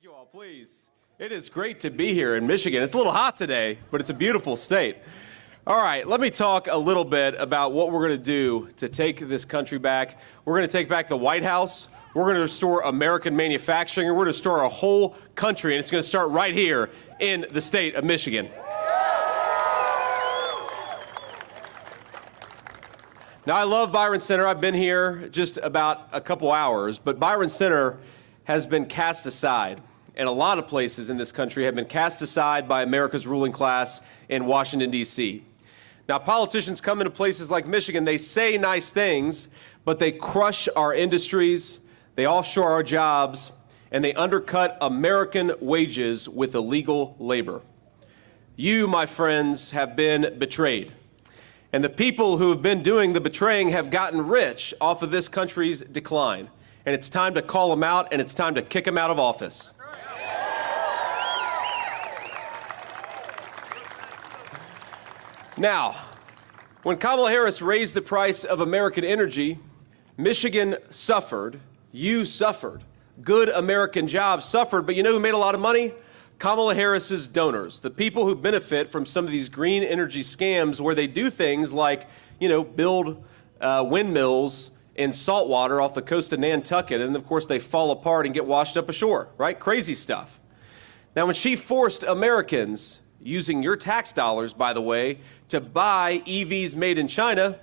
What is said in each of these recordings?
Thank you all, please. It is great to be here in Michigan. It's a little hot today, but it's a beautiful state. All right, let me talk a little bit about what we're going to do to take this country back. We're going to take back the White House. We're going to restore American manufacturing. We're going to restore our whole country, and it's going to start right here in the state of Michigan. Now, I love Bryon Center. I've been here just about a couple hours, but Bryon Center has been cast aside, and a lot of places in this country have been cast aside by America's ruling class in Washington, D.C. Now, politicians come into places like Michigan, they say nice things, but they crush our industries, they offshore our jobs, and they undercut American wages with illegal labor. You, my friends, have been betrayed. And the people who have been doing the betraying have gotten rich off of this country's decline. And it's time to call them out, and it's time to kick them out of office. Now, when Kamala Harris raised the price of American energy, Michigan suffered, you suffered, good American jobs suffered, but you know who made a lot of money? Kamala Harris's donors, the people who benefit from some of these green energy scams where they do things like, build windmills in salt water off the coast of Nantucket, and of course they fall apart and get washed up ashore, right? Crazy stuff. Now, when she forced Americans, using your tax dollars, by the way, to buy EVs made in China,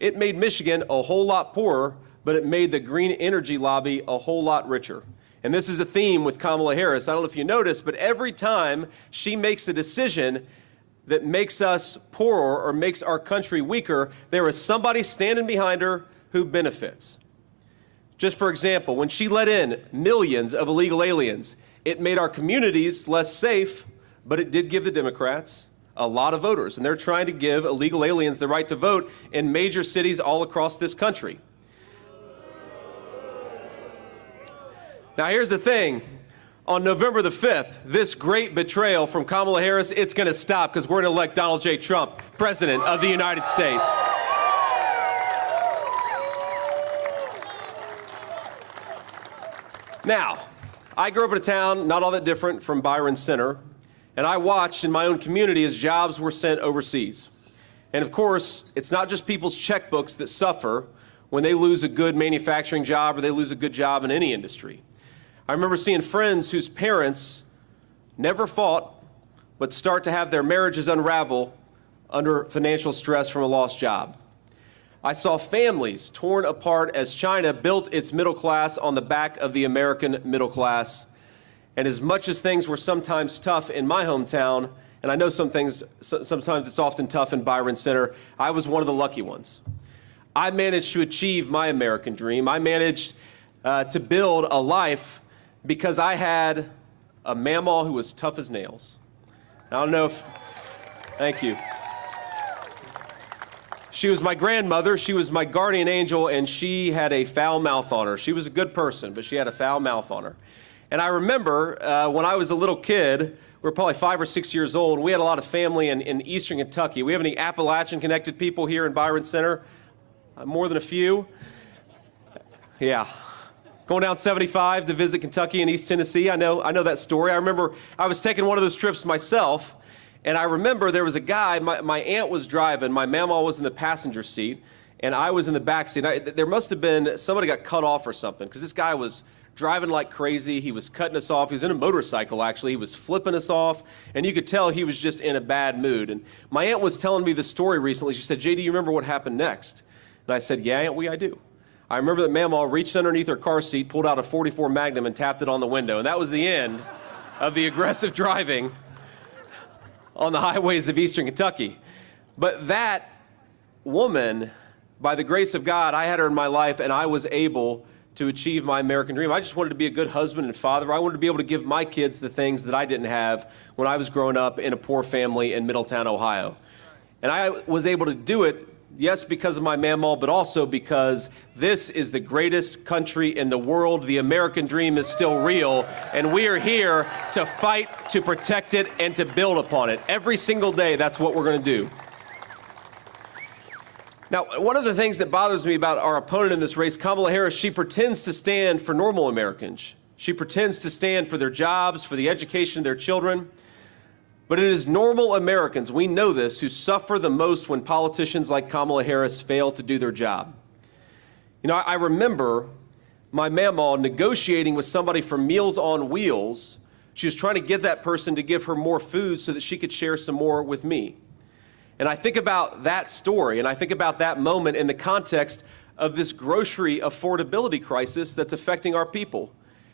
it made Michigan a whole lot poorer, but it made the green energy lobby a whole lot richer. And this is a theme with Kamala Harris. I don't know if you noticed, but every time she makes a decision that makes us poorer or makes our country weaker, there is somebody standing behind her who benefits. Just for example, when she let in millions of illegal aliens, it made our communities less safe, but it did give the Democrats a lot of voters, and they're trying to give illegal aliens the right to vote in major cities all across this country. Now, here's the thing. On November the 5th, this great betrayal from Kamala Harris, it's going to stop because we're going to elect Donald J. Trump, President of the United States. Now, I grew up in a town not all that different from Bryon Center, and I watched in my own community as jobs were sent overseas. And of course, it's not just people's checkbooks that suffer when they lose a good manufacturing job or they lose a good job in any industry. I remember seeing friends whose parents never fought, but start to have their marriages unravel under financial stress from a lost job. I saw families torn apart as China built its middle class on the back of the American middle class. And as much as things were sometimes tough in my hometown, and I know sometimes it's often tough in Bryon Center, I was one of the lucky ones. I managed to achieve my American dream. I managed to build a life because I had a mamaw who was tough as nails. I don't know if, thank you. She was my grandmother, she was my guardian angel, and she had a foul mouth on her. She was a good person, but she had a foul mouth on her. And I remember when I was a little kid, we were probably 5 or 6 years old, and we had a lot of family in eastern Kentucky. We have any Appalachian-connected people here in Bryon Center? More than a few? Yeah. Going down 75 to visit Kentucky and East Tennessee. I know that story. I remember I was taking one of those trips myself, and I remember there was a guy, my aunt was driving, my mamaw was in the passenger seat, and I was in the back seat. There must have been, somebody got cut off or something, because this guy was driving like crazy. He was cutting us off. He was in a motorcycle, actually. He was flipping us off, and you could tell he was just in a bad mood. And my aunt was telling me the story recently. She said, "JD, you remember what happened next?" And I said, "Yeah, Aunt, I do." I remember that Mamaw reached underneath her car seat, pulled out a .44 Magnum, and tapped it on the window. And that was the end of the aggressive driving on the highways of eastern Kentucky. But that woman, by the grace of God, I had her in my life, and I was able to achieve my American dream. I just wanted to be a good husband and father. I wanted to be able to give my kids the things that I didn't have when I was growing up in a poor family in Middletown, Ohio. And I was able to do it, yes, because of my mamaw, but also because this is the greatest country in the world. The American dream is still real, and we are here to fight, to protect it, and to build upon it. Every single day, that's what we're going to do. Now, one of the things that bothers me about our opponent in this race, Kamala Harris, she pretends to stand for normal Americans. She pretends to stand for their jobs, for the education of their children. But it is normal Americans, we know this, who suffer the most when politicians like Kamala Harris fail to do their job. You know, I remember my mamaw negotiating with somebody from Meals on Wheels. She was trying to get that person to give her more food so that she could share some more with me. And I think about that story, and I think about that moment in the context of this grocery affordability crisis that's affecting our people.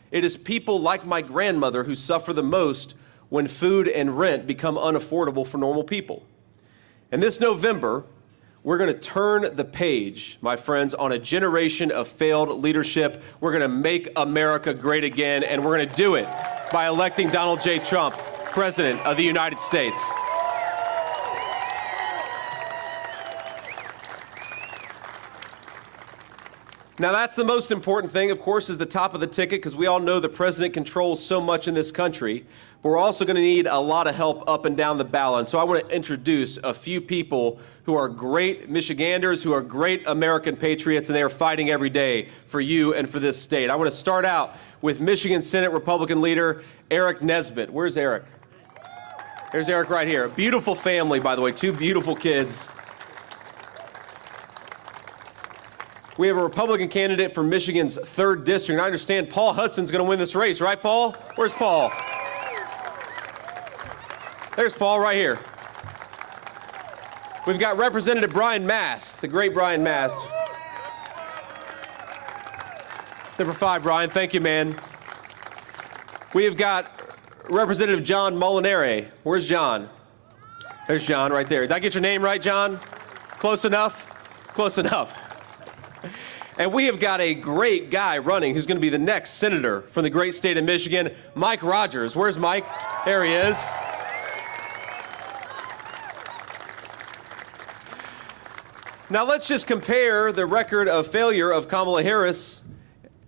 It is people like my grandmother who suffer the most when food and rent become unaffordable for normal people. And this November, we're going to turn the page, my friends, on a generation of failed leadership. We're going to make America great again, and we're going to do it by electing Donald J. Trump, President of the United States. Now, that's the most important thing, of course, is the top of the ticket, because we all know the president controls so much in this country. But we're also going to need a lot of help up and down the ballot. And so I want to introduce a few people who are great Michiganders, who are great American patriots, and they are fighting every day for you and for this state. I want to start out with Michigan Senate Republican leader Eric Nesbitt. Where's Eric? There's Eric right here. A beautiful family, by the way, 2 beautiful kids. We have a Republican candidate for Michigan's 3rd district. I understand Paul Hudson's going to win this race, right, Paul? Where's Paul? There's Paul right here. We've got Representative Bryon Mast, the great Bryon Mast. Number 5, Bryon. Thank you, man. We have got Representative John Molinari. Where's John? There's John right there. Did I get your name right, John? Close enough? Close enough. And we have got a great guy running who's going to be the next senator from the great state of Michigan, Mike Rogers. Where's Mike? There he is. Now let's just compare the record of failure of Kamala Harris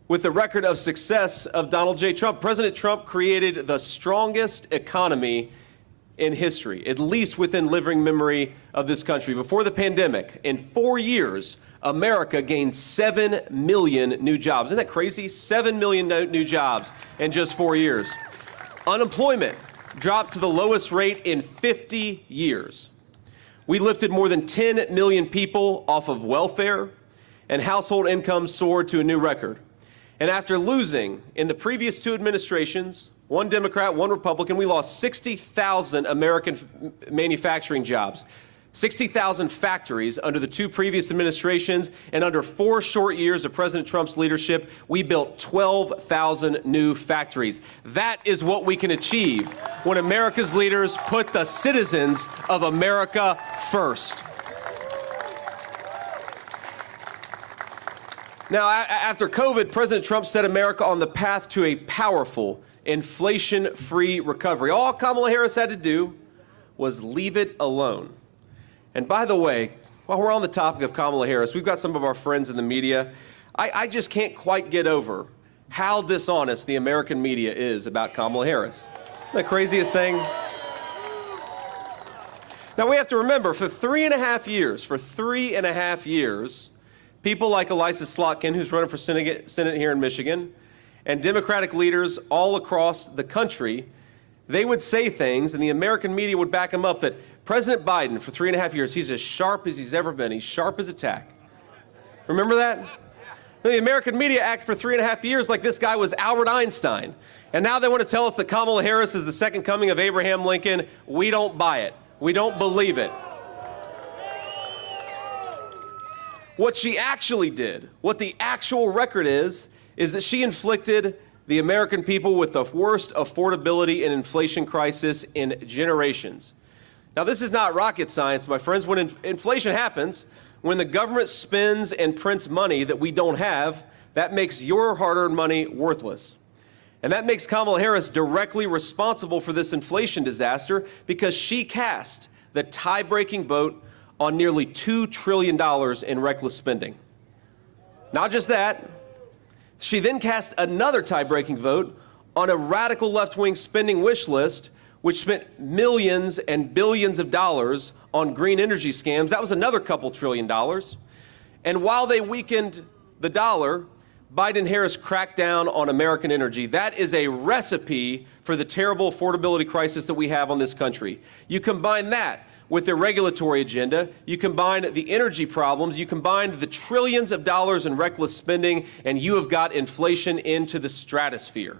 with the record of success of Donald J. Trump. President Trump created the strongest economy in history, at least within living memory of this country. Before the pandemic, in 4 years, America gained 7 million new jobs. Isn't that crazy? 7 million new jobs in just 4 years. Unemployment dropped to the lowest rate in 50 years. We lifted more than 10 million people off of welfare, and household incomes soared to a new record. And after losing in the previous 2 administrations, 1 Democrat, 1 Republican, we lost 60,000 American manufacturing jobs. 60,000 factories under the 2 previous administrations, and under 4 short years of President Trump's leadership, we built 12,000 new factories. That is what we can achieve when America's leaders put the citizens of America first. Now, after COVID, President Trump set America on the path to a powerful, inflation-free recovery. All Kamala Harris had to do was leave it alone. And by the way, while we're on the topic of Kamala Harris, we've got some of our friends in the media. I just can't quite get over how dishonest the American media is about Kamala Harris. Isn't that the craziest thing? Now, we have to remember, for 3.5 years, people like Elissa Slotkin, who's running for Senate here in Michigan, and Democratic leaders all across the country, they would say things, and the American media would back them up, that President Biden, for 3.5 years, he's as sharp as he's ever been. He's sharp as a tack. Remember that? The American media acted for 3.5 years like this guy was Albert Einstein. And now they want to tell us that Kamala Harris is the second coming of Abraham Lincoln. We don't buy it. We don't believe it. What she actually did, what the actual record is that she inflicted the American people with the worst affordability and inflation crisis in generations. Now, this is not rocket science, my friends. When inflation happens, when the government spends and prints money that we don't have, that makes your hard-earned money worthless. And that makes Kamala Harris directly responsible for this inflation disaster because she cast the tie-breaking vote on nearly $2 trillion in reckless spending. Not just that, she then cast another tie-breaking vote on a radical left-wing spending wish list, which spent millions and billions of dollars on green energy scams. That was another couple $1 trillion. And while they weakened the dollar, Biden-Harris crackdown on American energy, that is a recipe for the terrible affordability crisis that we have on this country. You combine that with their regulatory agenda, you combine the energy problems, you combine the trillions of dollars in reckless spending, and you have got inflation into the stratosphere.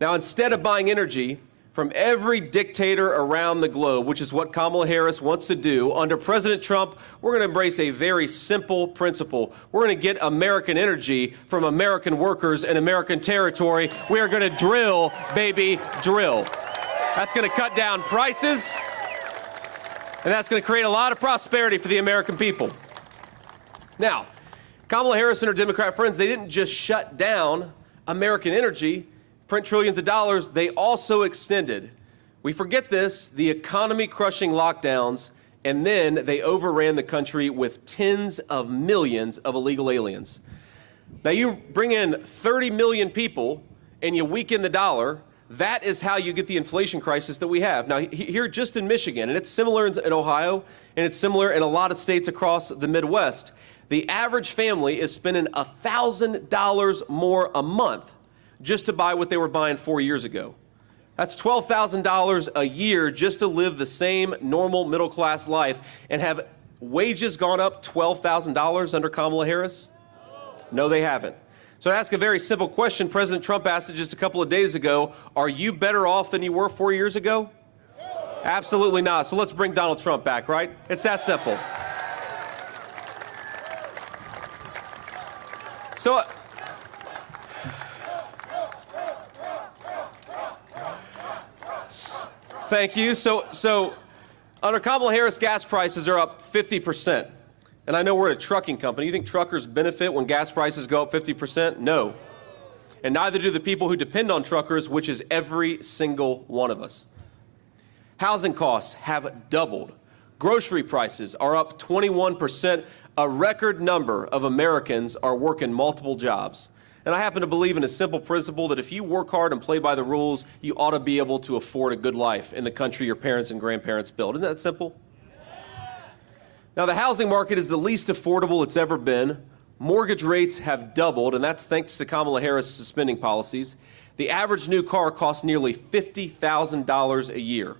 Now, instead of buying energy from every dictator around the globe, which is what Kamala Harris wants to do, under President Trump, we're going to embrace a very simple principle. We're going to get American energy from American workers in American territory. We are going to drill, baby, drill. That's going to cut down prices, and that's going to create a lot of prosperity for the American people. Now, Kamala Harris and her Democrat friends, they didn't just shut down American energy, print trillions of dollars, they also extended, we forget this, the economy-crushing lockdowns, and then they overran the country with tens of millions of illegal aliens. Now, you bring in 30 million people and you weaken the dollar, that is how you get the inflation crisis that we have. Now, here just in Michigan, and it's similar in Ohio, and it's similar in a lot of states across the Midwest, the average family is spending $1,000 more a month just to buy what they were buying 4 years ago. That's $12,000 a year just to live the same normal middle-class life. And have wages gone up $12,000 under Kamala Harris? No, they haven't. So to ask a very simple question, President Trump asked it just a couple of days ago, are you better off than you were 4 years ago? Absolutely not. So let's bring Donald Trump back, right? It's that simple. So, thank you. So under Kamala Harris, gas prices are up 50%. And I know we're a trucking company. You think truckers benefit when gas prices go up 50%? No. And neither do the people who depend on truckers, which is every single one of us. Housing costs have doubled. Grocery prices are up 21%. A record number of Americans are working multiple jobs. And I happen to believe in a simple principle that if you work hard and play by the rules, you ought to be able to afford a good life in the country your parents and grandparents built. Isn't that simple? Now, the housing market is the least affordable it's ever been. Mortgage rates have doubled, and that's thanks to Kamala Harris' spending policies. The average new car costs nearly $50,000 a year.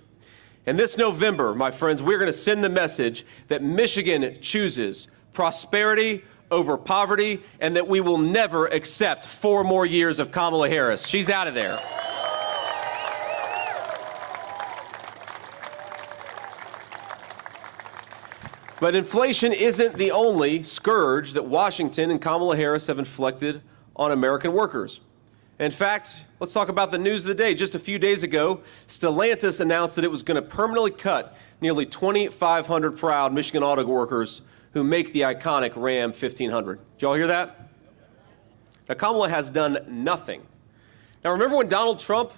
And this November, my friends, we're going to send the message that Michigan chooses prosperity over poverty, and that we will never accept 4 more years of Kamala Harris. She's out of there. But inflation isn't the only scourge that Washington and Kamala Harris have inflicted on American workers. In fact, let's talk about the news of the day. Just a few days ago, Stellantis announced that it was going to permanently cut nearly 2,500 proud Michigan auto workers who make the iconic Ram 1500. Did y'all hear that? Now, Kamala has done nothing. Now, remember when Donald Trump,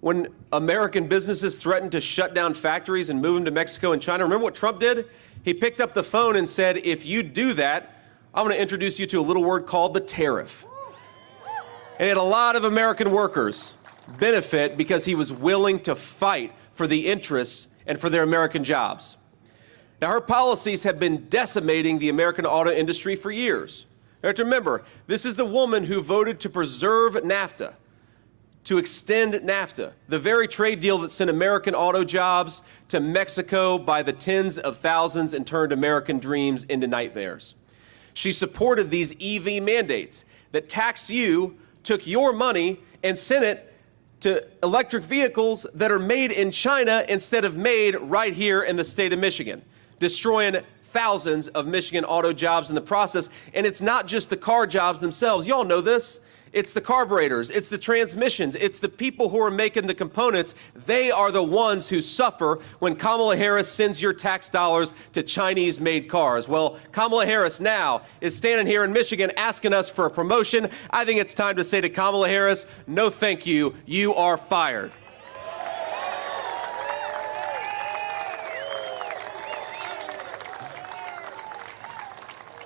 when American businesses threatened to shut down factories and move them to Mexico and China, remember what Trump did? He picked up the phone and said, if you do that, I'm going to introduce you to a little word called the tariff. And it had a lot of American workers benefit because he was willing to fight for the interests and for their American jobs. Now, her policies have been decimating the American auto industry for years. You have to remember, this is the woman who voted to preserve NAFTA, to extend NAFTA, the very trade deal that sent American auto jobs to Mexico by the tens of thousands and turned American dreams into nightmares. She supported these EV mandates that taxed you, took your money, and sent it to electric vehicles that are made in China instead of made right here in the state of Michigan, destroying thousands of Michigan auto jobs in the process. And it's not just the car jobs themselves. Y'all know this. It's the carburetors, it's the transmissions, it's the people who are making the components. They are the ones who suffer when Kamala Harris sends your tax dollars to Chinese-made cars. Well, Kamala Harris now is standing here in Michigan asking us for a promotion. I think it's time to say to Kamala Harris, no thank you, you are fired.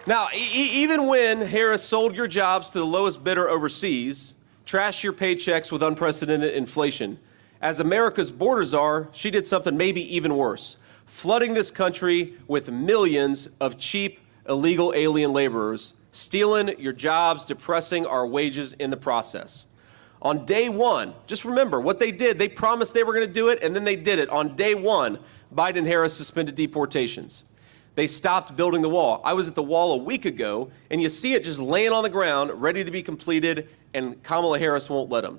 Now, even when Harris sold your jobs to the lowest bidder overseas, trashed your paychecks with unprecedented inflation, as America's borders are, she did something maybe even worse, flooding this country with millions of cheap, illegal alien laborers stealing your jobs, depressing our wages in the process. On day one, just remember what they did. They promised they were going to do it, and then they did it. On day one, Biden and Harris suspended deportations. They stopped building the wall. I was at the wall a week ago, and you see it just laying on the ground, ready to be completed, and Kamala Harris won't let them.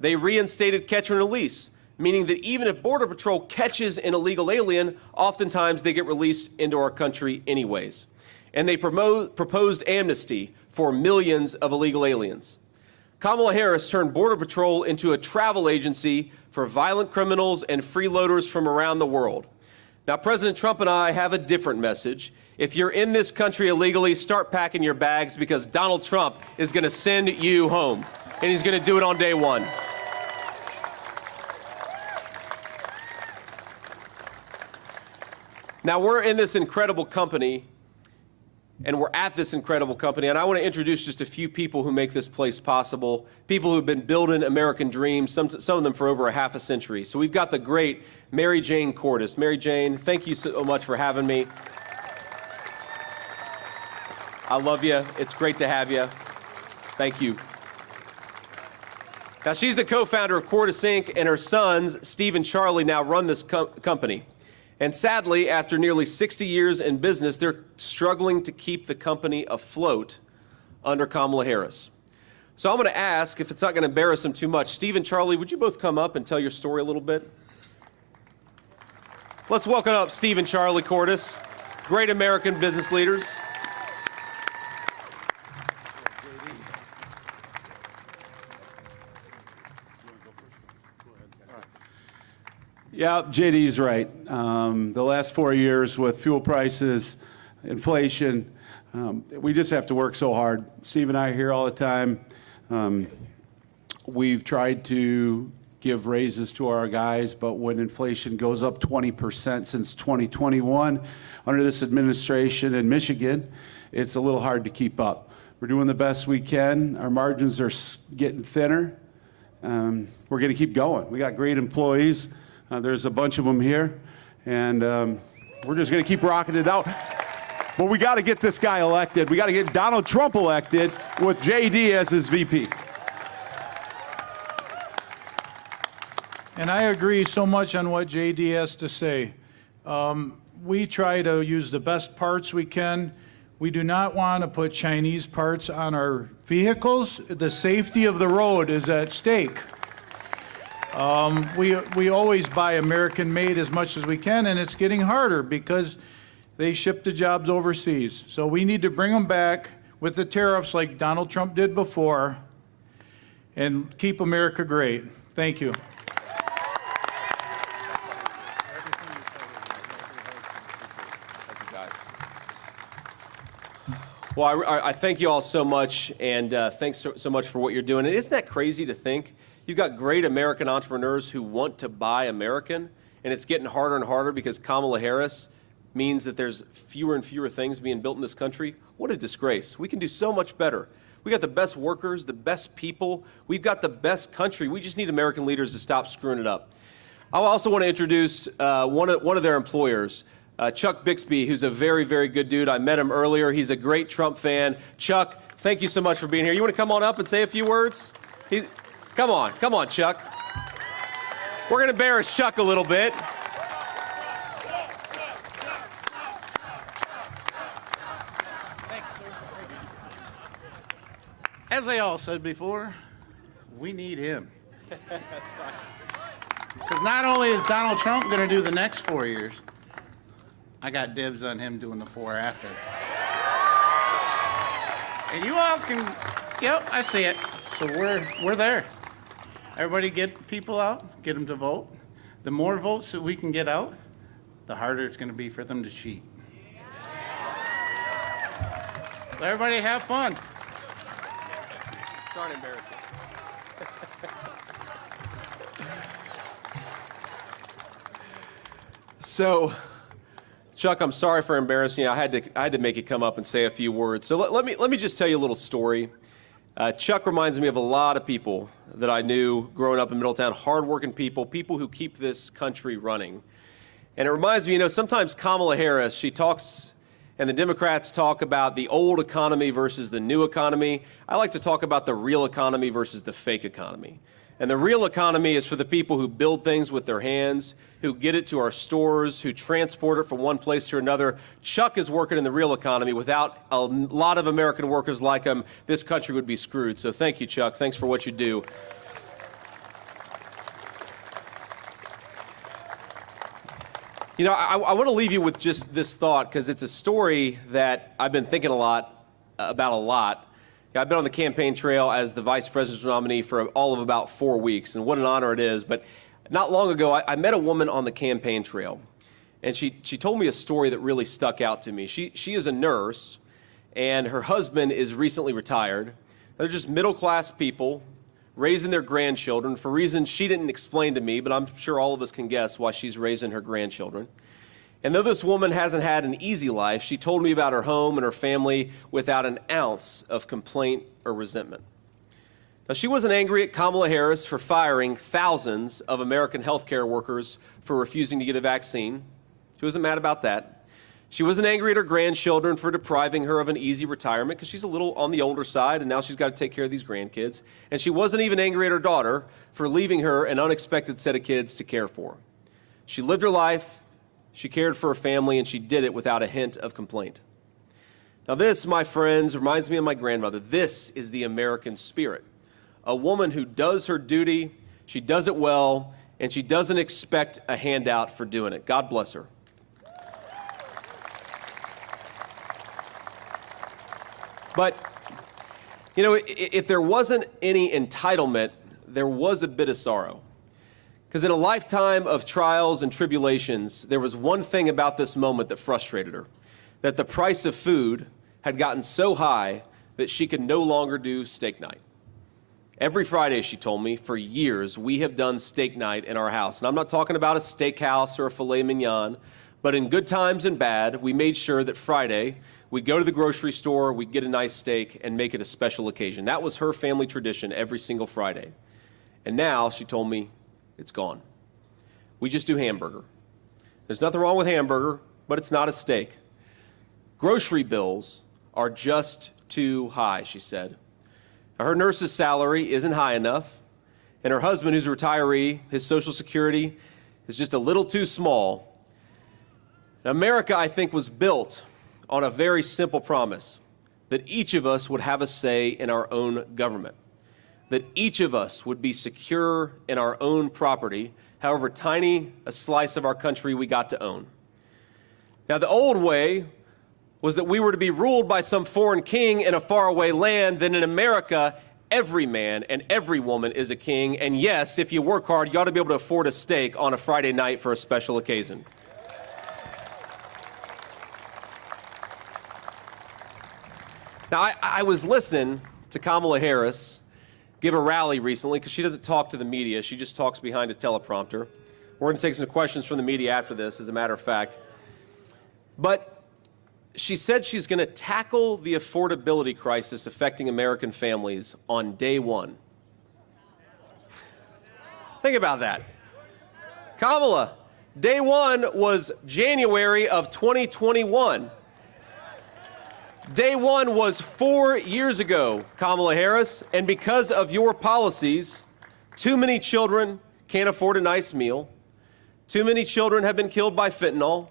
They reinstated catch and release, meaning that even if Border Patrol catches an illegal alien, oftentimes they get released into our country anyways. And they proposed amnesty for millions of illegal aliens. Kamala Harris turned Border Patrol into a travel agency for violent criminals and freeloaders from around the world. Now, President Trump and I have a different message. If you're in this country illegally, start packing your bags because Donald Trump is going to send you home, and he's going to do it on day one. Now, we're in this incredible company, and we're at this incredible company, and I want to introduce just a few people who make this place possible, people who've been building American dreams, some of them for over a half a century. So we've got the great Mary Jane Cordes. Mary Jane, thank you so much for having me. I love you. It's great to have you. Thank you. Now, she's the co-founder of Cordes Inc., and her sons, Steve and Charlie, now run this company. And sadly, after nearly 60 years in business, they're struggling to keep the company afloat under Kamala Harris. So I'm going to ask, if it's not going to embarrass them too much, Steve and Charlie, would you both come up and tell your story a little bit? Let's welcome up Steve and Charlie Cordes, great American business leaders. Yeah, JD's right. The last 4 years with fuel prices, inflation, we just have to work so hard. Steve and I are here all the time. We've tried to give raises to our guys, but when inflation goes up 20% since 2021 under this administration in Michigan, it's a little hard to keep up. We're doing the best we can. Our margins are getting thinner. We're going to keep going. We got great employees. There's a bunch of them here, and we're just going to keep rocking it out. But we got to get this guy elected. We got to get Donald Trump elected with JD as his VP. And I agree so much on what JD has to say. We try to use the best parts we can. We do not want to put Chinese parts on our vehicles. The safety of the road is at stake. We always buy American-made as much as we can, and it's getting harder because they ship the jobs overseas. So we need to bring them back with the tariffs like Donald Trump did before and keep America great. Thank you. Well, I thank you all so much, and thanks so much for what you're doing. And isn't that crazy to think? You've got great American entrepreneurs who want to buy American, and it's getting harder and harder because Kamala Harris means that there's fewer and fewer things being built in this country. What a disgrace. We can do so much better. We got the best workers, the best people. We've got the best country. We just need American leaders to stop screwing it up. I also want to introduce one of their employers, Chuck Bixby, who's a very, very good dude. I met him earlier. He's a great Trump fan. Chuck, thank you so much for being here. You want to come on up and say a few words? Come on, Chuck. We're going to embarrass Chuck a little bit. As they all said before, we need him. That's right. Because not only is Donald Trump going to do the next 4 years, I got dibs on him doing the 4 after. And you all can, yep, I see it. So we're there. Everybody get people out, get them to vote. The more votes that we can get out, the harder it's going to be for them to cheat. Let everybody have fun. Sorry to embarrass you. So, Chuck, I'm sorry for embarrassing you. I had to make you come up and say a few words. So let me just tell you a little story. Chuck reminds me of a lot of people that I knew growing up in Middletown, hardworking people, people who keep this country running. And it reminds me, sometimes Kamala Harris, she talks and the Democrats talk about the old economy versus the new economy. I like to talk about the real economy versus the fake economy. And the real economy is for the people who build things with their hands, who get it to our stores, who transport it from one place to another. Chuck is working in the real economy. Without a lot of American workers like him, this country would be screwed. So thank you, Chuck. Thanks for what you do. You know, I want to leave you with just this thought, because it's a story that I've been thinking about a lot. I've been on the campaign trail as the vice presidential nominee for all of about 4 weeks, and what an honor it is. But not long ago, I met a woman on the campaign trail, and she told me a story that really stuck out to me. She is a nurse, and her husband is recently retired. They're just middle-class people raising their grandchildren for reasons she didn't explain to me, but I'm sure all of us can guess why she's raising her grandchildren. And though this woman hasn't had an easy life, she told me about her home and her family without an ounce of complaint or resentment. Now, she wasn't angry at Kamala Harris for firing thousands of American healthcare workers for refusing to get a vaccine. She wasn't mad about that. She wasn't angry at her grandchildren for depriving her of an easy retirement, because she's a little on the older side and now she's got to take care of these grandkids. And she wasn't even angry at her daughter for leaving her an unexpected set of kids to care for. She lived her life, she cared for her family, and she did it without a hint of complaint. Now this, my friends, reminds me of my grandmother. This is the American spirit. A woman who does her duty, she does it well, and she doesn't expect a handout for doing it. God bless her. But, you know, if there wasn't any entitlement, there was a bit of sorrow. Because in a lifetime of trials and tribulations, there was one thing about this moment that frustrated her, that the price of food had gotten so high that she could no longer do steak night. Every Friday, she told me, for years, we have done steak night in our house. And I'm not talking about a steakhouse or a filet mignon, but in good times and bad, we made sure that Friday, we'd go to the grocery store, we'd get a nice steak, and make it a special occasion. That was her family tradition every single Friday. And now, she told me, it's gone. We just do hamburger. There's nothing wrong with hamburger, but it's not a steak. Grocery bills are just too high, she said. Now, her nurse's salary isn't high enough, and her husband, who's a retiree, his Social Security is just a little too small. Now, America, I think, was built on a very simple promise, that each of us would have a say in our own government, that each of us would be secure in our own property, however tiny a slice of our country we got to own. Now, the old way was that we were to be ruled by some foreign king in a faraway land. Then in America, every man and every woman is a king, and yes, if you work hard, you ought to be able to afford a steak on a Friday night for a special occasion. Now, I was listening to Kamala Harris give a rally recently, because she doesn't talk to the media. She just talks behind a teleprompter. We're going to take some questions from the media after this, as a matter of fact. But she said she's going to tackle the affordability crisis affecting American families on day one. Think about that. Kamala, day one was January of 2021. Day one was 4 years ago, Kamala Harris, and because of your policies, too many children can't afford a nice meal, too many children have been killed by fentanyl,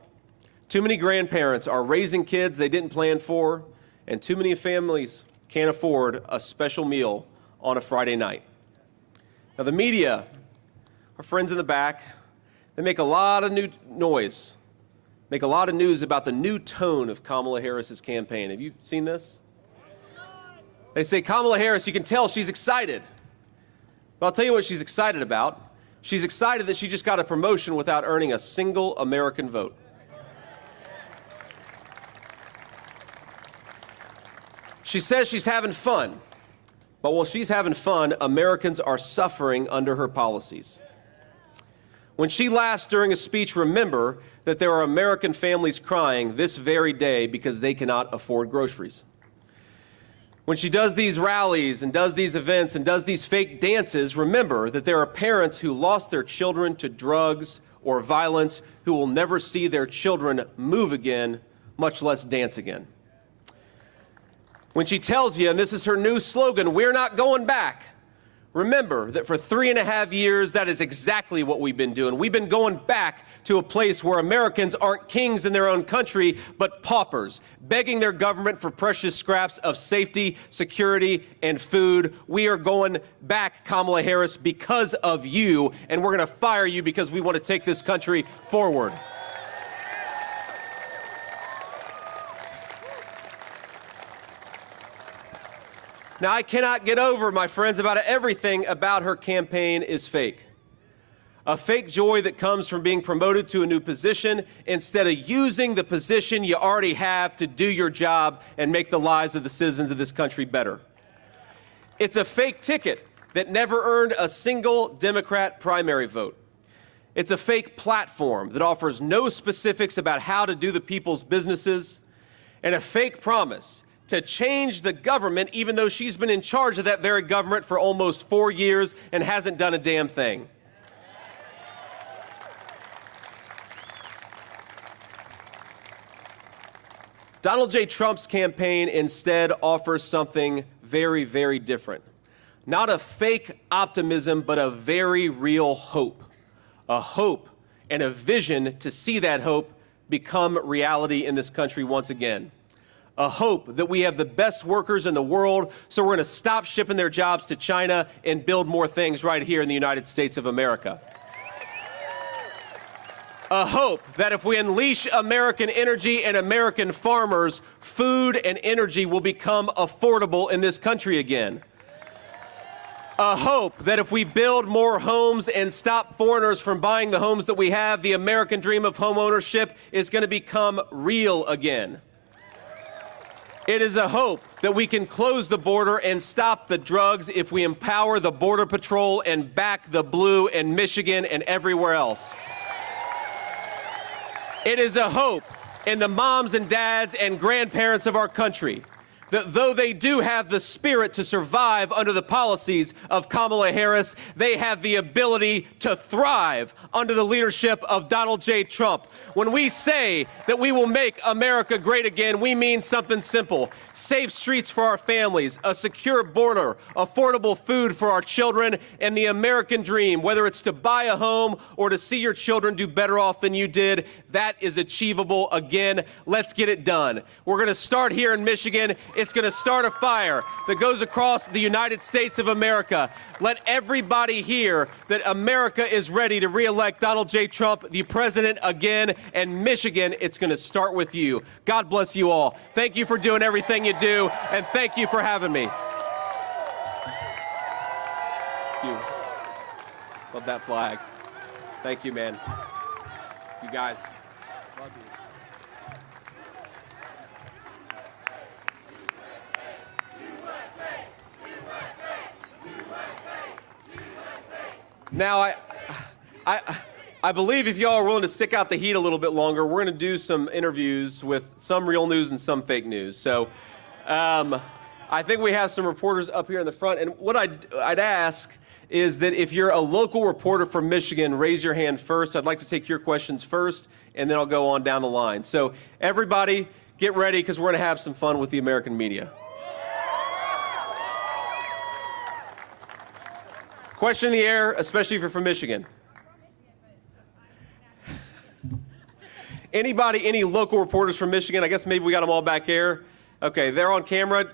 too many grandparents are raising kids they didn't plan for, and too many families can't afford a special meal on a Friday night. Now, the media, our friends in the back, they make a lot of new noise, make a lot of news about the new tone of Kamala Harris's campaign. Have you seen this? They say, Kamala Harris, you can tell she's excited. But I'll tell you what she's excited about. She's excited that she just got a promotion without earning a single American vote. She says she's having fun. But while she's having fun, Americans are suffering under her policies. When she laughs during a speech, remember that there are American families crying this very day because they cannot afford groceries. When she does these rallies and does these events and does these fake dances, remember that there are parents who lost their children to drugs or violence who will never see their children move again much less dance again. When she tells you, and this is her new slogan, "We're not going back," remember that for 3.5 years, that is exactly what we've been doing. We've been going back to a place where Americans aren't kings in their own country, but paupers, begging their government for precious scraps of safety, security, and food. We are going back, Kamala Harris, because of you, and we're going to fire you because we want to take this country forward. Now, I cannot get over, my friends, about everything about her campaign is fake. A fake joy that comes from being promoted to a new position instead of using the position you already have to do your job and make the lives of the citizens of this country better. It's a fake ticket that never earned a single Democrat primary vote. It's a fake platform that offers no specifics about how to do the people's businesses, and a fake promise to change the government, even though she's been in charge of that very government for almost 4 years and hasn't done a damn thing. Donald J. Trump's campaign instead offers something very, very different. Not a fake optimism, but a very real hope. A hope and a vision to see that hope become reality in this country once again. A hope that we have the best workers in the world, so we're going to stop shipping their jobs to China and build more things right here in the United States of America. A hope that if we unleash American energy and American farmers, food and energy will become affordable in this country again. A hope that if we build more homes and stop foreigners from buying the homes that we have, the American dream of home ownership is going to become real again. It is a hope that we can close the border and stop the drugs if we empower the Border Patrol and back the blue in Michigan and everywhere else. It is a hope in the moms and dads and grandparents of our country that though they do have the spirit to survive under the policies of Kamala Harris, they have the ability to thrive under the leadership of Donald J. Trump. When we say that we will make America great again, we mean something simple. Safe streets for our families, a secure border, affordable food for our children, and the American dream, whether it's to buy a home or to see your children do better off than you did, that is achievable again. Let's get it done. We're going to start here in Michigan. It's going to start a fire that goes across the United States of America. Let everybody hear that America is ready to re-elect Donald J. Trump, the president, again. And Michigan, it's going to start with you. God bless you all. Thank you for doing everything you do, and thank you for having me. Thank you. Love that flag. Thank you, man. You guys. Love you. Now, I believe if y'all are willing to stick out the heat a little bit longer, we're going to do some interviews with some real news and some fake news. So I think we have some reporters up here in the front. And what I'd ask is that if you're a local reporter from Michigan, raise your hand first. I'd like to take your questions first, and then I'll go on down the line. So everybody, get ready, because we're going to have some fun with the American media. Question in the air, especially if you're from Michigan. Anybody, any local reporters from Michigan? I guess maybe we got them all back here. Okay, they're on camera.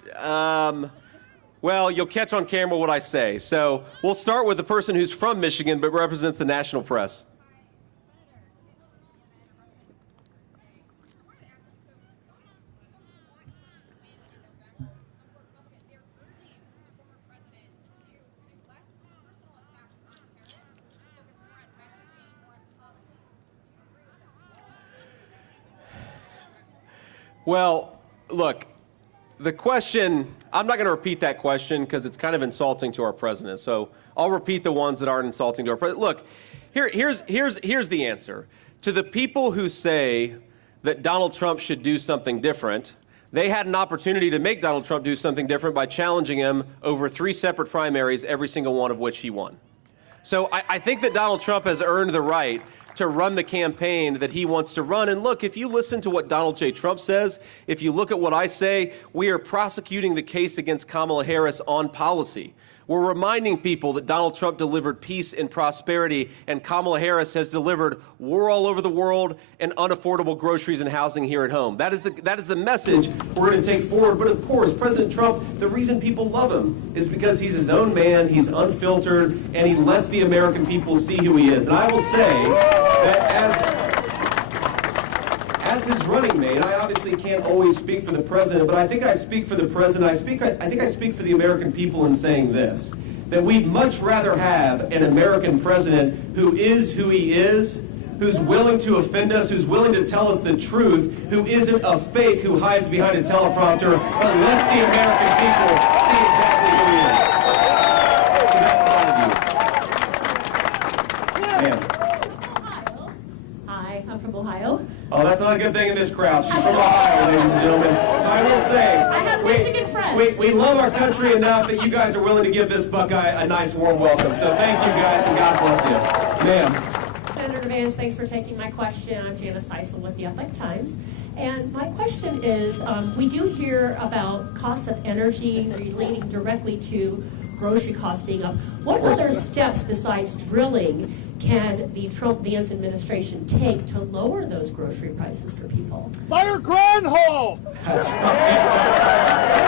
Well, you'll catch on camera what I say. So we'll start with the person who's from Michigan but represents the national press. Well, look, the question, I'm not going to repeat that question because it's kind of insulting to our president. So I'll repeat the ones that aren't insulting to our president. Look, here's the answer. To the people who say that Donald Trump should do something different, they had an opportunity to make Donald Trump do something different by challenging him over 3 separate primaries, every single one of which he won. So I think that Donald Trump has earned the right to run the campaign that he wants to run. And look, if you listen to what Donald J. Trump says, if you look at what I say, we are prosecuting the case against Kamala Harris on policy. We're reminding people that Donald Trump delivered peace and prosperity, and Kamala Harris has delivered war all over the world and unaffordable groceries and housing here at home. That is the message we're going to take forward. But of course, President Trump, the reason people love him is because he's his own man, he's unfiltered, and he lets the American people see who he is. And I will say that as his running mate, I obviously can't always speak for the president, but I think I speak for the president. I think I speak for the American people in saying this, that we'd much rather have an American president who is who he is, who's willing to offend us, who's willing to tell us the truth, who isn't a fake who hides behind a teleprompter, but lets the American people see exactly who he is. So that's all of you. Ma'am. Hi, I'm from Ohio. Oh, that's not a good thing in this crowd. She's from Ohio, ladies and gentlemen. I will say, I have Michigan friends. we love our country enough that you guys are willing to give this Buckeye a nice warm welcome. So thank you guys, and God bless you. Ma'am. Senator Vance, thanks for taking my question. I'm Janice Heisel with the Athletic Times. And my question is, we do hear about costs of energy relating directly to grocery costs being up. What other steps besides drilling can the Trump-Vance administration take to lower those grocery prices for people? Fire Granholm! That's right.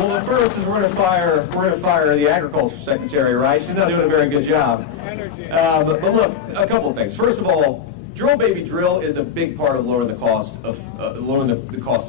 Well, the first is we're going to fire the agriculture secretary, right? She's not doing a very good job. But look, a couple of things. First of all, drill baby drill is a big part of lowering the cost of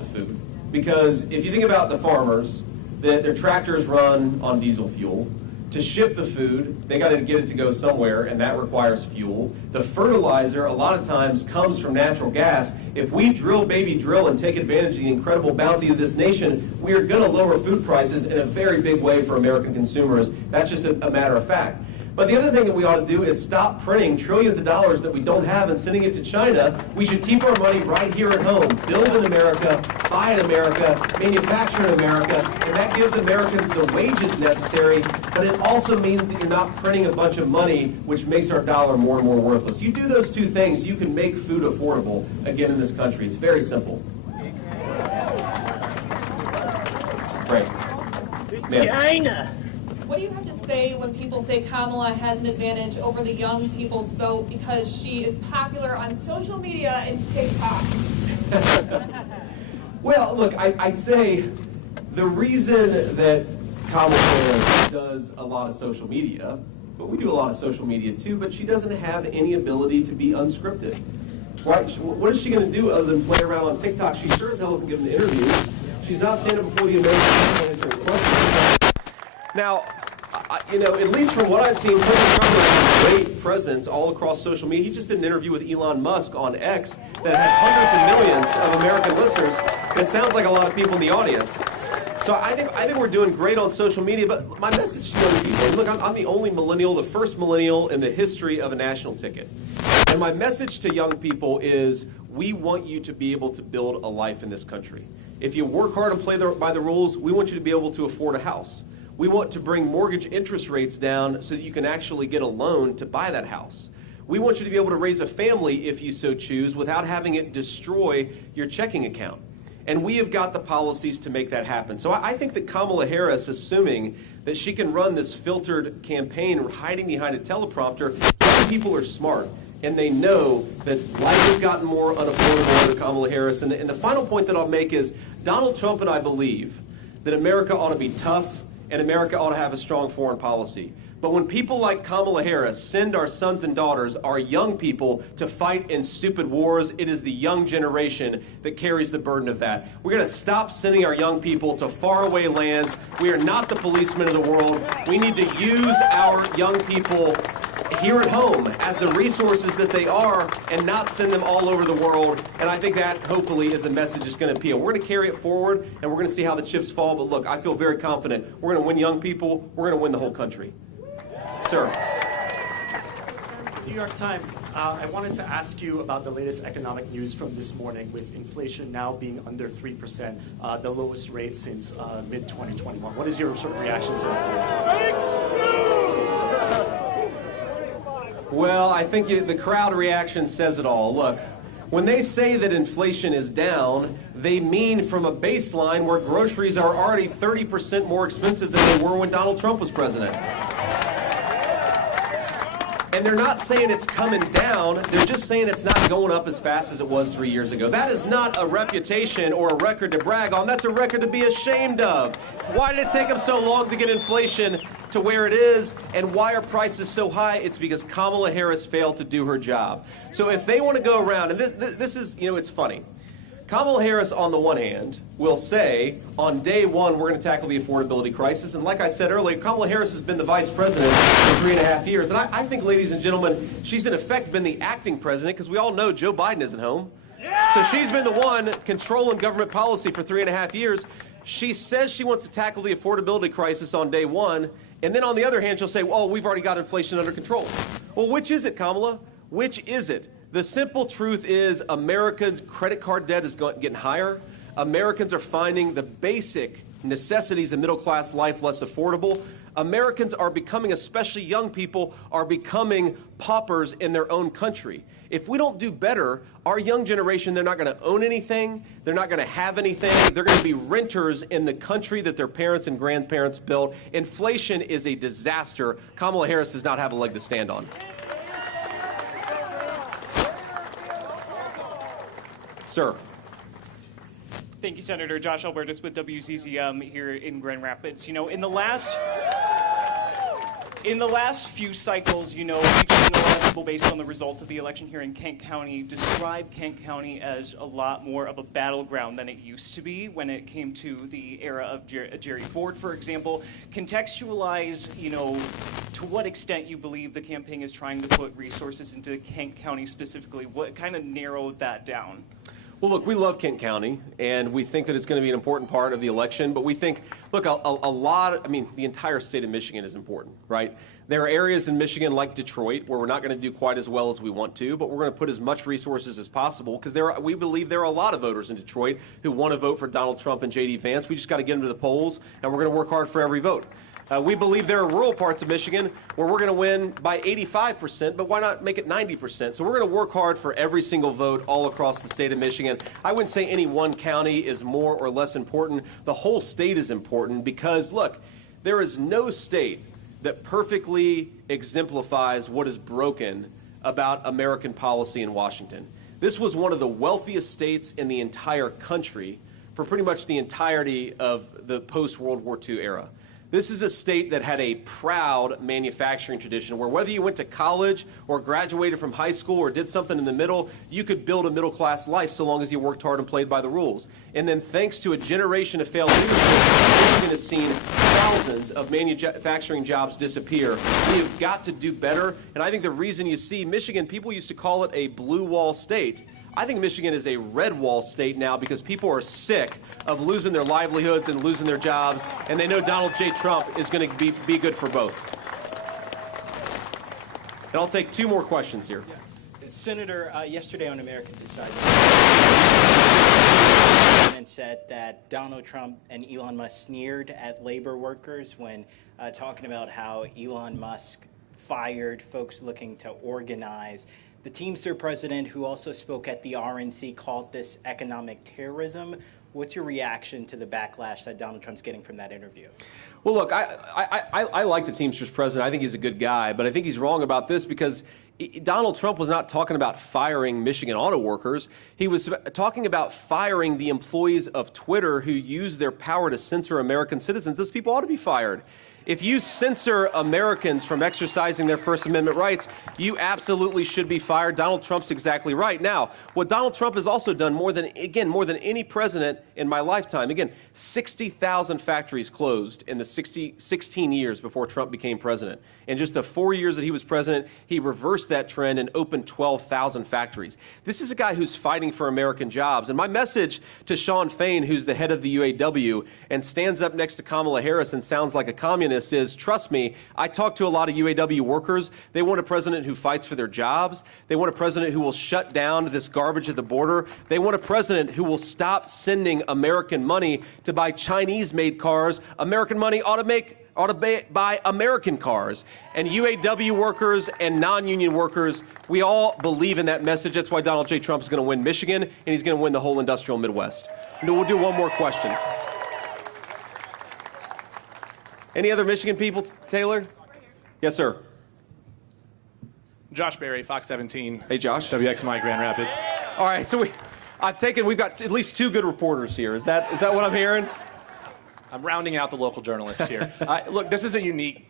food. Because if you think about the farmers, their tractors run on diesel fuel. To ship the food, they got to get it to go somewhere, and that requires fuel. The fertilizer, a lot of times, comes from natural gas. If we drill baby drill and take advantage of the incredible bounty of this nation, we are going to lower food prices in a very big way for American consumers. That's just a matter of fact. But the other thing that we ought to do is stop printing trillions of dollars that we don't have and sending it to China. We should keep our money right here at home. Build in America, buy in America, manufacture in America, and that gives Americans the wages necessary, but it also means that you're not printing a bunch of money, which makes our dollar more and more worthless. You do those two things, you can make food affordable again in this country. It's very simple. Great. China! What do you have to say when people say Kamala has an advantage over the young people's vote because she is popular on social media and TikTok? Well, look, I'd say the reason that Kamala Harris does a lot of social media, but we do a lot of social media too, but she doesn't have any ability to be unscripted. Right? What is she going to do other than play around on TikTok? She sure as hell isn't giving interviews. She's not standing before the American people answering questions. Now, at least from what I've seen, President Trump has a great presence all across social media. He just did an interview with Elon Musk on X that had hundreds of millions of American listeners. It sounds like a lot of people in the audience. So I think we're doing great on social media, but my message to young people, look, I'm the only millennial, the first millennial in the history of a national ticket. And my message to young people is we want you to be able to build a life in this country. If you work hard and play by the rules, we want you to be able to afford a house. We want to bring mortgage interest rates down so that you can actually get a loan to buy that house. We want you to be able to raise a family if you so choose without having it destroy your checking account. And we have got the policies to make that happen. So I think that Kamala Harris, assuming that she can run this filtered campaign hiding behind a teleprompter, young people are smart. And they know that life has gotten more unaffordable under Kamala Harris. And the final point that I'll make is Donald Trump and I believe that America ought to be tough and America ought to have a strong foreign policy. But when people like Kamala Harris send our sons and daughters, our young people, to fight in stupid wars, it is the young generation that carries the burden of that. We're going to stop sending our young people to faraway lands. We are not the policemen of the world. We need to use our young people here at home as the resources that they are and not send them all over the world. And I think that hopefully is a message that's going to appeal. We're going to carry it forward and we're going to see how the chips fall. But look, I feel very confident. We're going to win young people. We're going to win the whole country. Sir. New York Times, I wanted to ask you about the latest economic news from this morning with inflation now being under 3%, the lowest rate since mid-2021. What is your sort of reaction to that news? Well, I think the crowd reaction says it all. Look, when they say that inflation is down, they mean from a baseline where groceries are already 30% more expensive than they were when Donald Trump was president. And they're not saying it's coming down, they're just saying it's not going up as fast as it was 3 years ago. That is not a reputation or a record to brag on, that's a record to be ashamed of. Why did it take them so long to get inflation to where it is, and why are prices so high? It's because Kamala Harris failed to do her job. So if they want to go around, and this is, you know, it's funny. Kamala Harris, on the one hand, will say, on day one, we're going to tackle the affordability crisis. And like I said earlier, Kamala Harris has been the vice president for 3.5 years. And I think, ladies and gentlemen, she's in effect been the acting president, because we all know Joe Biden isn't home. So she's been the one controlling government policy for 3.5 years. She says she wants to tackle the affordability crisis on day one. And then on the other hand, she'll say, well, we've already got inflation under control. Well, which is it, Kamala? Which is it? The simple truth is America's credit card debt is getting higher. Americans are finding the basic necessities of middle-class life less affordable. Americans are becoming, especially young people, are becoming paupers in their own country. If we don't do better, our young generation, they're not going to own anything. They're not going to have anything. They're going to be renters in the country that their parents and grandparents built. Inflation is a disaster. Kamala Harris does not have a leg to stand on. Sir. Thank you, Senator. Josh Albertus with WCCM here in Grand Rapids. You know, in the last few cycles, you know, we've seen a lot of people, based on the results of the election here in Kent County, describe Kent County as a lot more of a battleground than it used to be when it came to the era of Jerry Ford, for example. Contextualize, you know, to what extent you believe the campaign is trying to put resources into Kent County specifically. What kind of narrowed that down? Well, look, we love Kent County, and we think that it's going to be an important part of the election, but we think, look, the entire state of Michigan is important, right? There are areas in Michigan like Detroit where we're not going to do quite as well as we want to, but we're going to put as much resources as possible because we believe there are a lot of voters in Detroit who want to vote for Donald Trump and J.D. Vance. We just got to get them to the polls, and we're going to work hard for every vote. We believe there are rural parts of Michigan where we're going to win by 85%, but why not make it 90%? So we're going to work hard for every single vote all across the state of Michigan. I wouldn't say any one county is more or less important. The whole state is important because, look, there is no state that perfectly exemplifies what is broken about American policy in Washington. This was one of the wealthiest states in the entire country for pretty much the entirety of the post-World War II era. This is a state that had a proud manufacturing tradition where whether you went to college or graduated from high school or did something in the middle, you could build a middle-class life so long as you worked hard and played by the rules. And then thanks to a generation of failed leadership, Michigan has seen thousands of manufacturing jobs disappear. We have got to do better. And I think the reason you see Michigan, people used to call it a blue wall state. I think Michigan is a red wall state now because people are sick of losing their livelihoods and losing their jobs, and they know Donald J. Trump is going to be good for both. And I'll take two more questions here. Yeah. Senator, yesterday on American Decision, and said that Donald Trump and Elon Musk sneered at labor workers when talking about how Elon Musk fired folks looking to organize. The Teamster president, who also spoke at the RNC, called this economic terrorism. What's your reaction to the backlash that Donald Trump's getting from that interview? Well, look, I like the Teamsters president. I think he's a good guy, but I think he's wrong about this because Donald Trump was not talking about firing Michigan auto workers. He was talking about firing the employees of Twitter who use their power to censor American citizens. Those people ought to be fired. If you censor Americans from exercising their First Amendment rights, you absolutely should be fired. Donald Trump's exactly right. Now, what Donald Trump has also done more than any president in my lifetime, 60,000 factories closed in the 16 years before Trump became president. In just the 4 years that he was president, he reversed that trend and opened 12,000 factories. This is a guy who's fighting for American jobs. And my message to Sean Fain, who's the head of the UAW and stands up next to Kamala Harris and sounds like a communist, is, trust me, I talk to a lot of UAW workers. They want a president who fights for their jobs. They want a president who will shut down this garbage at the border. They want a president who will stop sending American money to buy Chinese-made cars. American money ought to make ought to buy American cars. And UAW workers and non-union workers, we all believe in that message. That's why Donald J. Trump is going to win Michigan, and he's going to win the whole industrial Midwest. And we'll do one more question. Any other Michigan people, Taylor? Yes, sir. Josh Berry, Fox 17. Hey, Josh. WXMI Grand Rapids. All right, so we've got at least 2 good reporters here. Is that what I'm hearing? I'm rounding out the local journalist here. Look, this is a unique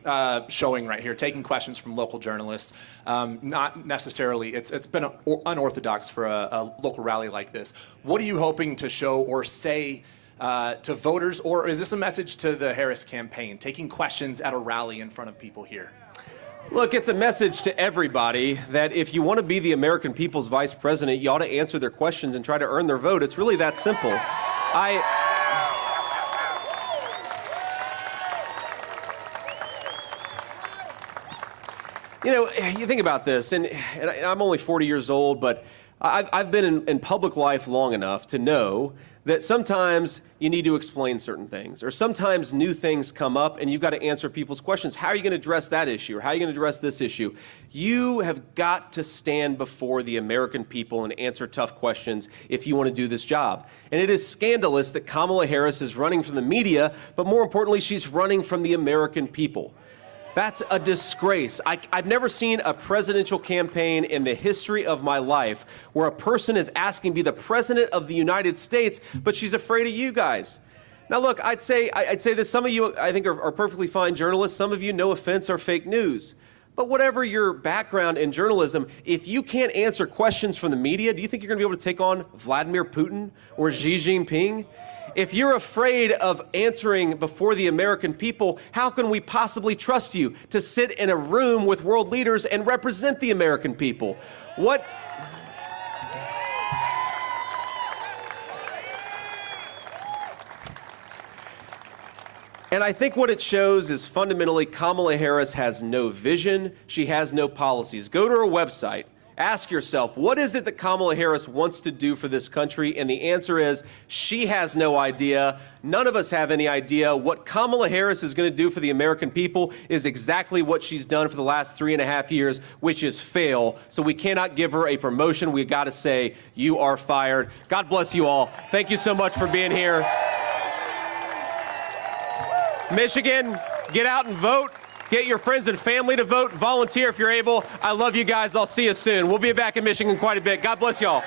showing right here, taking questions from local journalists. Not necessarily, it's been unorthodox for a local rally like this. What are you hoping to show or say to voters, or is this a message to the Harris campaign, taking questions at a rally in front of people here? Look, it's a message to everybody that if you want to be the American people's vice president, you ought to answer their questions and try to earn their vote. It's really that simple. You know, you think about this, and I'm only 40 years old, but I've been in public life long enough to know that sometimes you need to explain certain things, or sometimes new things come up and you've got to answer people's questions. How are you going to address that issue, or how are you going to address this issue? You have got to stand before the American people and answer tough questions if you want to do this job. And it is scandalous that Kamala Harris is running from the media, but more importantly, she's running from the American people. That's a disgrace. I've never seen a presidential campaign in the history of my life where a person is asking to be the president of the United States, but she's afraid of you guys. Now, look, I'd say that some of you, I think, are perfectly fine journalists. Some of you, no offense, are fake news. But whatever your background in journalism, if you can't answer questions from the media, do you think you're going to be able to take on Vladimir Putin or Xi Jinping? If you're afraid of answering before the American people, how can we possibly trust you to sit in a room with world leaders and represent the American people? And I think what it shows is fundamentally Kamala Harris has no vision. She has no policies. Go to her website. Ask yourself, what is it that Kamala Harris wants to do for this country? And the answer is, she has no idea. None of us have any idea. What Kamala Harris is going to do for the American people is exactly what she's done for the last 3.5 years, which is fail. So we cannot give her a promotion. We've got to say, you are fired. God bless you all. Thank you so much for being here. Michigan, get out and vote. Get your friends and family to vote. Volunteer if you're able. I love you guys. I'll see you soon. We'll be back in Michigan quite a bit. God bless y'all.